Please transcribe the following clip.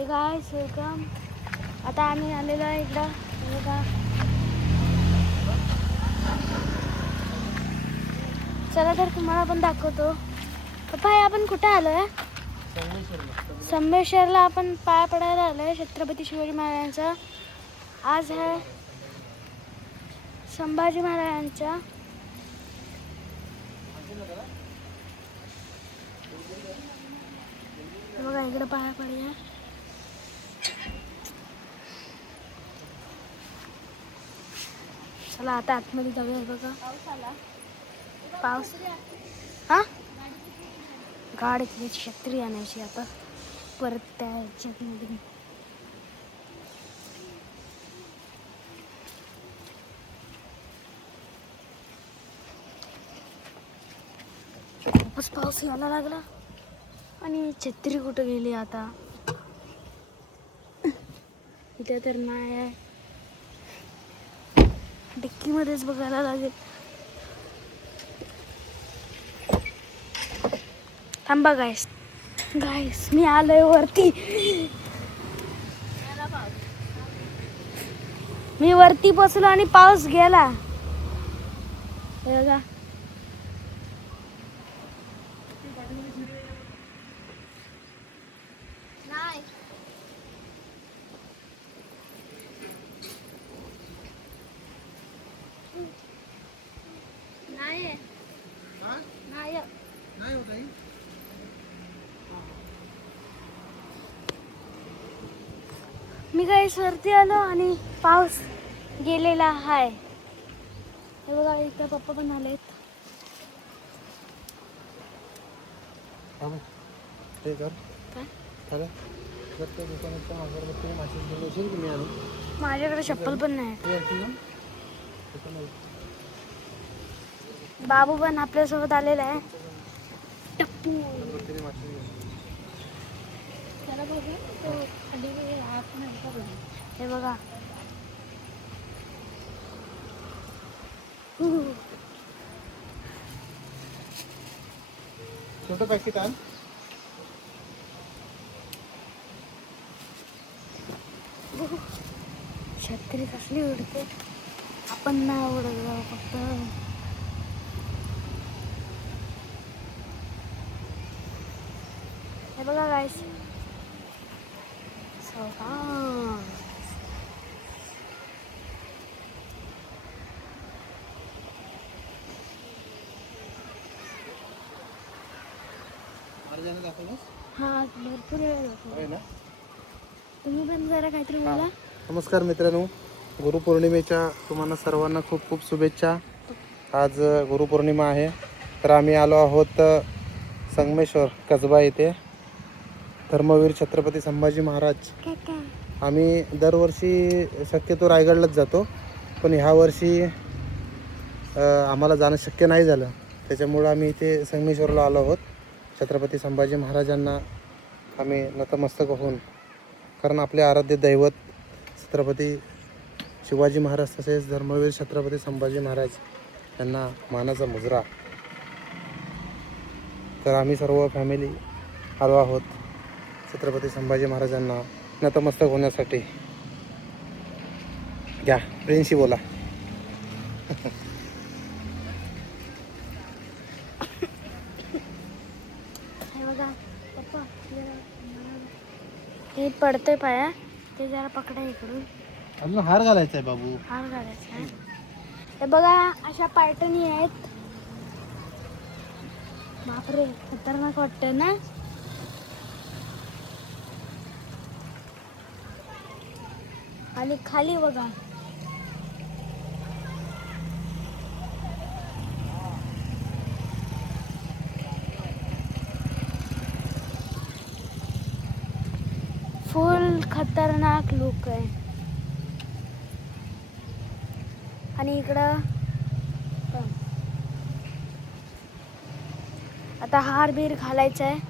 Hey guys welcome. आता आम्ही आलेलो आहे इकडं. बघा चला तर तुम्हाला पण दाखवतो. पप्पा हे आपण कुठे आलो आहे? संगमेश्वरला आपण पाय पडायला आलो आहे छत्रपती शिवाजी महाराजांचा. आज आहे संभाजी महाराजांचा. बघा इकडे पाया पडूया. चला आता आतमध्ये जाऊया. बघा पाऊस हा गाडीतली छत्री आणायची आता परत त्या ह्याच्यातमध्ये. खूपच पाऊस यायला लागला आणि छत्री कुठं गेली आता? इथे तर नाही आहे. डिक्कीमध्येच बघायला लागेल. थांबा गाईस. मी आलोय वरती. मी वरती पोचलो आणि पाऊस गेला. बघा मी गाईस वरती आलो आणि पाऊस गेलेला आहे. हे बघा इथं पप्पा पण आलेत. माझ्याकडे चप्पल पण नाही. बाबू पण आपल्यासोबत आलेला आहे. टप्पू हे बघा छोटं पॅकेट आण. छत्री कसली उडते. आपण नाही उडत जाऊ फक्त. हे बघा गाईस हा भरपूर वेळ जातो. तुम्ही पण जरा काहीतरी बोला. नमस्कार मित्रांनो, गुरुपौर्णिमेच्या तुम्हाला सर्वांना खूप खूप शुभेच्छा. आज गुरुपौर्णिमा आहे तर आम्ही आलो आहोत संगमेश्वर कसबा येथे. धर्मवीर छत्रपती संभाजी महाराज. आम्ही दरवर्षी शक्यतो रायगडलाच जातो, पण ह्या वर्षी आम्हाला जाणं शक्य नाही झालं. त्याच्यामुळं आम्ही इथे संगमेश्वरला आलो आहोत. छत्रपती संभाजी महाराजांना आम्ही नतमस्तक होऊन, कारण आपले आराध्य दैवत छत्रपती शिवाजी महाराज तसेच धर्मवीर छत्रपती संभाजी महाराज यांना मानाचा मुजरा. तर आम्ही सर्व फॅमिली आलो आहोत छत्रपती संभाजी महाराजांना नतमस्तक होण्यासाठी. घ्या प्रिन्सी बोला. हे बघा पप्पा हे पडतंय पाया. ते जरा पकडा इकडून. अजून हार घालायचा आहे बाबू. हार घालायचा आहे. हे बघा अशा पॅटर्नी आहेत. बापरे खतरनाक वाटतं ना. आणि खाली बघा फुल खतरनाक लुक आहे. आणि इकडं आता हार बीर घालायचा आहे.